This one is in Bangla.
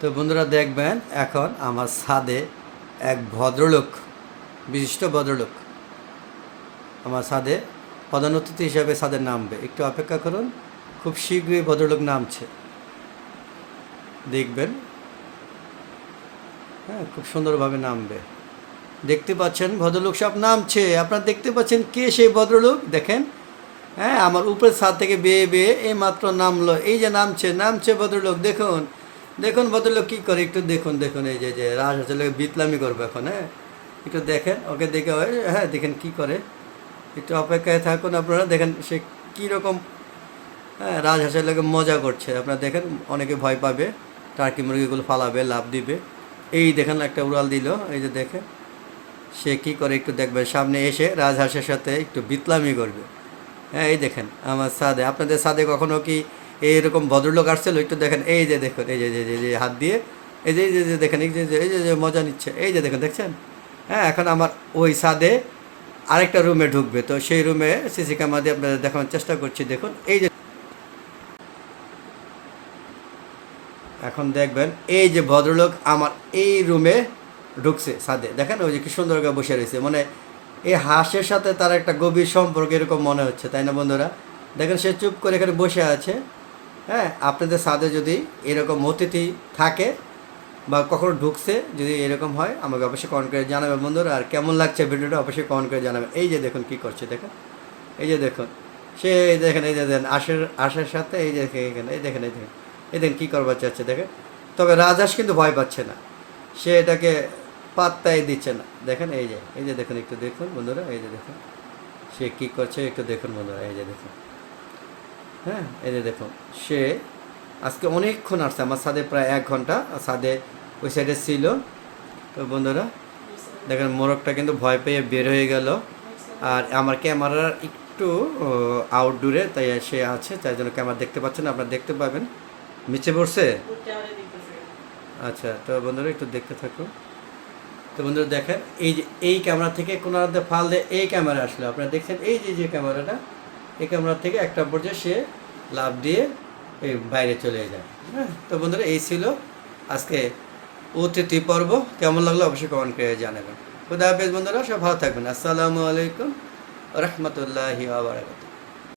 তো বন্ধুরা দেখবেন এখন আমার ছাদে এক ভদ্রলোক, বিশিষ্ট ভদ্রলোক, আমার ছাদে প্রধান অতিথি হিসাবে ছাদে নামবে। একটু অপেক্ষা করুন, খুব শীঘ্রই ভদ্রলোক নামছে। দেখবেন হ্যাঁ খুব সুন্দরভাবে নামবে। দেখতে পাচ্ছেন ভদ্রলোক সব নামছে। আপনারা দেখতে পাচ্ছেন কে সেই ভদ্রলোক? দেখেন হ্যাঁ আমার উপরের ছাদ থেকে বেয়ে বেয়ে এই মাত্র নামলো। এই যে নামছে নামছে ভদ্রলোক, দেখুন। দেখুন ভদ্রলোক কী করে, একটু দেখুন দেখুন এই যে রাজ আসলে বিতলামি করবে এখন হ্যাঁ? একটু দেখেন, ওকে দেখে হ্যাঁ দেখেন কি করে। একটু অপেক্ষায় থাকুন আপনারা, দেখেন সে কীরকম হ্যাঁ রাজহাঁসের লোকে মজা করছে। আপনারা দেখেন, অনেকে ভয় পাবে, টার্কি মুরগিগুলো ফালাবে, লাভ দিবে। এই দেখেন একটা উড়াল দিল, এই যে দেখে সে কি করে একটু দেখবে, সামনে এসে রাজহাঁসের সাথে একটু বিতলামি করবে। হ্যাঁ এই দেখেন, আমার সাদে, আপনাদের সাদে কখনো কি এইরকম ভদ্রলোক আসছিল একটু দেখেন এই যে দেখুন এই যে যে যে- হাত দিয়ে এই যে যে- যে দেখেন এই যে এই যে মজা নিচ্ছে এই যে দেখেন দেখছেন হ্যাঁ এখন আমার ওই সাদে আরেকটা রুমে ঢুকবে তো সেই রুমে সিসি ক্যামেরা দিয়ে আপনাদের দেখানোর চেষ্টা করছি দেখুন এই যে এখন দেখবেন এই যে ভদ্রলোক আমার এই রুমে ঢুকছে সাদে দেখেন ওই যে কি সুন্দর করে বসে রয়েছে মানে এই হাঁসের সাথে তার একটা গভীর সম্পর্ক এরকম মনে হচ্ছে তাই না বন্ধুরা দেখেন সে চুপ করে এখানে বসে আছে হ্যাঁ আপনাদের সাথে যদি এরকম অতিথি থাকে বা কখনো ঢুকছে যদি এরকম হয়, আমাকে অবশ্যই কমেন্ট করে জানাবে বন্ধুরা, আর কেমন লাগছে ভিডিওটা অবশ্যই কমেন্ট করে জানাবে এই যে দেখুন কি করছে, দেখেন। এই যে দেখুন, সে এই দেখেন এই দেখেন আশের আশের সাথে এই দেখেন এখানে এই দেখেন এই দেখেন এই দেখেন কী করবার চাচ্ছে, দেখেন। তবে রাজহাঁস কিন্তু ভয় পাচ্ছে না। সে এটাকে পাত্তাই দিচ্ছে না। দেখেন, এই যে এই যে দেখুন, একটু দেখুন বন্ধুরা, এই যে দেখুন। সে কী করছে, একটু দেখুন বন্ধুরা, এই যে দেখুন। হ্যাঁ। যে দেখুন, সে আজকে অনেকক্ষণ আসছে, আমার সাথে প্রায় এক ঘণ্টা, আর সাথে ওই সাইডে ছিল। তো বন্ধুরা, দেখেন মোরগটা কিন্তু ভয় পেয়ে বের হয়ে গেল। আর আমার ক্যামেরার একটু আউটডোরে তাই সে আছে, তাই জন্য ক্যামেরা দেখতে পাচ্ছেন আপনারা দেখতে পাবেন। নিচে পড়ছে? আচ্ছা তো বন্ধুরা একটু দেখতে থাকুন। তো বন্ধুরা দেখেন, এই যে, এই ক্যামেরা থেকে কোনো ফাল দিয়ে এই ক্যামেরা আসলো। আপনারা দেখছেন, এই যে যে ক্যামেরাটা এই ক্যামেরা থেকে একটা পর্যায়ে সে লাভ দিয়ে বাইরে চলে যায়। হ্যাঁ তো বন্ধুরা এই ছিল আজকে অতিথি পর্ব। কেমন লাগল অবশ্যই কমেন্ট করে জানাবেন। খুদা হাফেজ বন্ধুরা সব ভালো থাকবেন। আসসালামু আলাইকুম রহমতুল্লাহি আবরাকাত